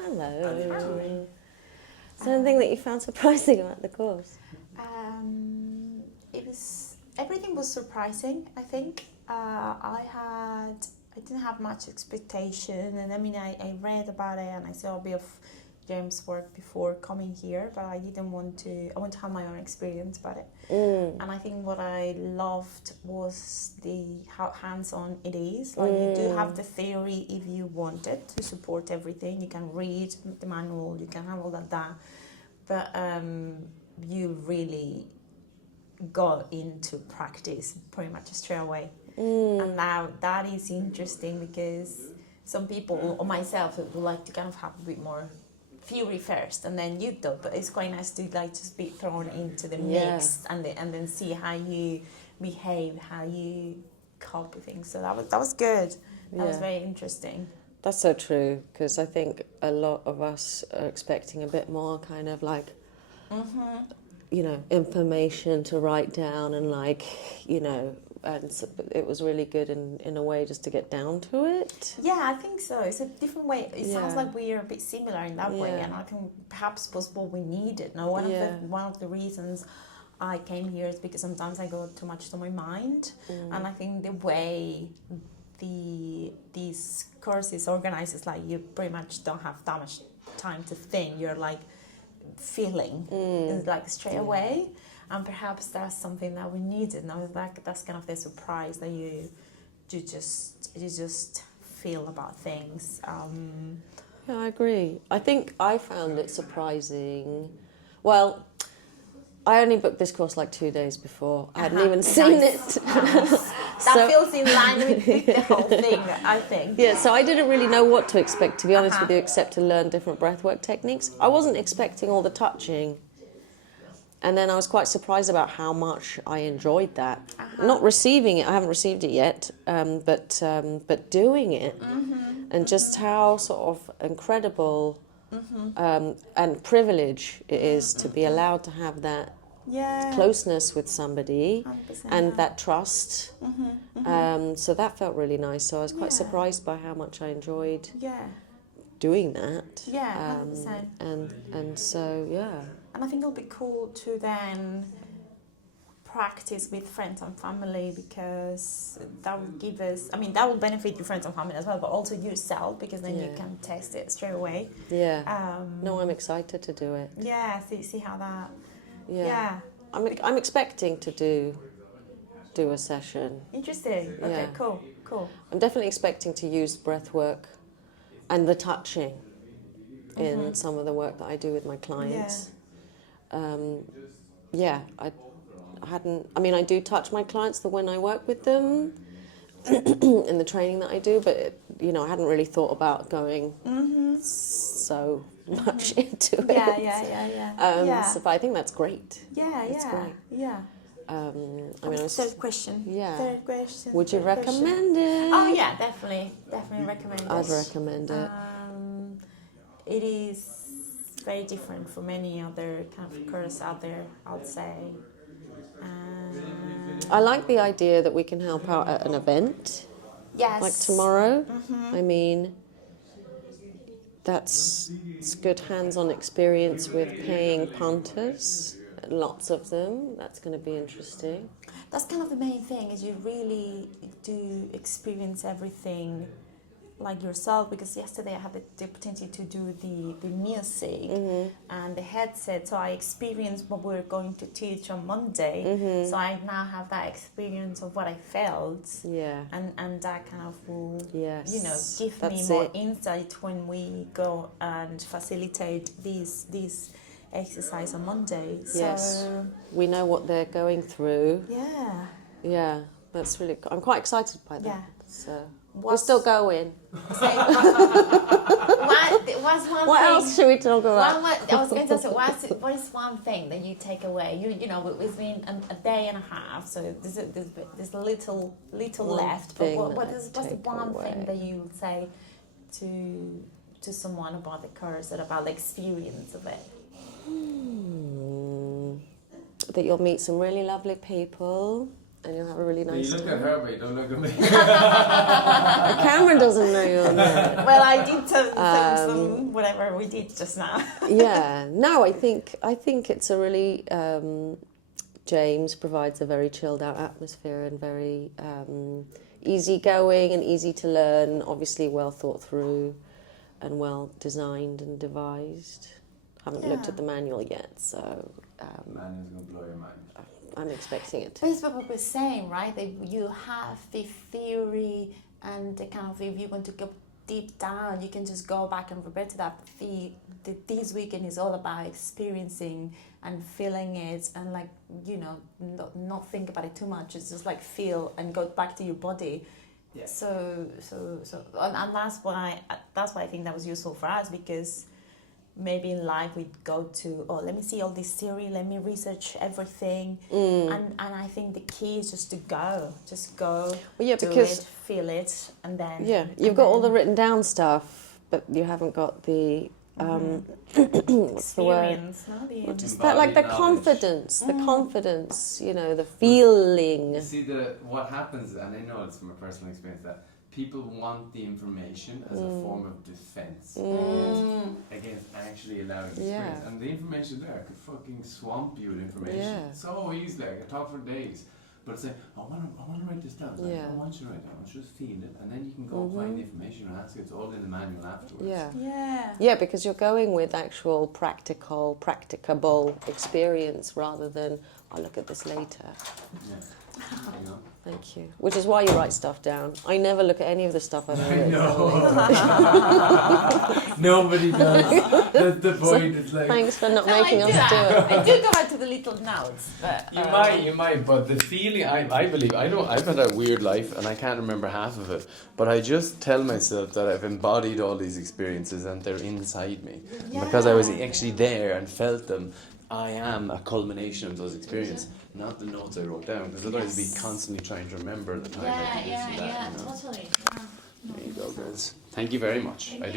Hello. Something that you found surprising about the course? Everything was surprising, I think. I didn't have much expectation, and I mean, I read about it and I saw a bit of James' work before coming here, but I want to have my own experience about it. And I think what I loved was how hands-on it is. Like you do have the theory if you want it to support everything. You can read the manual, you can have all that, but you really got into practice pretty much straight away. And now that is interesting because some people, or myself, would like to kind of have a bit more theory first and then you do, but it's quite nice to like just be thrown into the mix and then see how you behave, how you cope with things. So that was good. That was very interesting. That's so true, because I think a lot of us are expecting a bit more kind of like information to write down and and so it was really good in a way just to get down to it. Yeah, I think so. It's a different way. It sounds like we are a bit similar in that way, and I think perhaps was what we needed. Now, one of the reasons I came here is because sometimes I go too much to my mind, and I think the way these courses organized is like you pretty much don't have that much time to think. You're like feeling like straight away. And perhaps that's something that we needed. Now that's kind of the surprise that you just feel about things. Yeah, I agree. I think I found it surprising. Well, I only booked this course like 2 days before. I hadn't even seen it. That feels in line with the whole thing, I think. Yeah, so I didn't really know what to expect, to be honest with you, except to learn different breathwork techniques. I wasn't expecting all the touching. And then I was quite surprised about how much I enjoyed that. Not receiving it, I haven't received it yet, but doing it, and just how sort of incredible and privilege it is to be allowed to have that closeness with somebody and that trust. So that felt really nice. So I was quite surprised by how much I enjoyed doing that. Yeah, 100%. And so, yeah. And I think it'll be cool to then practice with friends and family, because that will give us, that will benefit your friends and family as well, but also yourself, because then you can test it straight away. Yeah. No, I'm excited to do it. Yeah, see how that... Yeah. I'm expecting to do a session. Interesting. Okay, cool. I'm definitely expecting to use breath work and the touching in some of the work that I do with my clients. I do touch my clients when I work with them in the training that I do, but I hadn't really thought about going so much into it. Yeah. But I think that's great. It's great. Yeah. Third question. Yeah. Third question. Would you recommend it? Oh yeah, definitely recommend it. I'd recommend it. It is very different from any other kind of course out there, I'd say. I like the idea that we can help out at an event. Yes. Like tomorrow. It's good hands-on experience with paying punters. Lots of them. That's going to be interesting. That's kind of the main thing, is you really do experience everything like yourself, because yesterday I had the opportunity to do the music and the headset, so I experienced what we're going to teach on Monday, so I now have that experience of what I felt, and that kind of will give me more insight when we go and facilitate these exercise on Monday. So we know what they're going through. Yeah, that's really I'm quite excited by that. So we're still going. What else should we talk about? I was going to say, what is one thing that you take away? It's been a day and a half, so there's little left. But what's the one thing that you would say to someone about the course and about the experience of it? That you'll meet some really lovely people, and you'll have a really nice You look time. at her, but you don't look at me. The camera doesn't know you're there. Well, I did some whatever we did just now. Yeah, no, I think it's a really James provides a very chilled out atmosphere and very easygoing and easy to learn, obviously well thought through and well designed and devised. Haven't looked at the manual yet, so Manual's gonna blow your mind. I'm expecting it to. But it's what we're saying, right? That you have the theory and the kind of, if you want to go deep down, you can just go back and revert to that. This weekend is all about experiencing and feeling it, and like, you know, not think about it too much. It's just like feel and go back to your body. Yeah. So and that's why I think that was useful for us, because maybe in life we'd go to, let me see all this theory, let me research everything, and I think the key is just to go, Well, yeah, do because it, feel it, and then you've got all the written down stuff, but you haven't got the what's the word? experience, no? Just that, like the confidence, you know, the feeling. You see, what happens, and I know it's from a personal experience, that people want the information as a form of defense against actually allowing the experience. And the information there could fucking swamp you with information. Yeah. So easily, I could talk for days. But it's like, I want to write this down. Like, I want you to write it down. Just feel it. And then you can go find the information and ask it. It's all in the manual afterwards. Yeah, because you're going with actual practicable experience rather than, I'll look at this later. Yeah. You know? Thank you. Which is why you write stuff down. I never look at any of the stuff I've ever written. Nobody does. That's the point. It's like, Thanks for not making us do it. I do go back to the little notes, but you might, but the feeling, I believe, I know I've had a weird life and I can't remember half of it, but I just tell myself that I've embodied all these experiences and they're inside me. And because I was actually there and felt them, I am a culmination of those experiences, not the notes I wrote down, because otherwise I'd be constantly trying to remember the time I did this and that. You know? totally. There you go, guys. Thank you very much.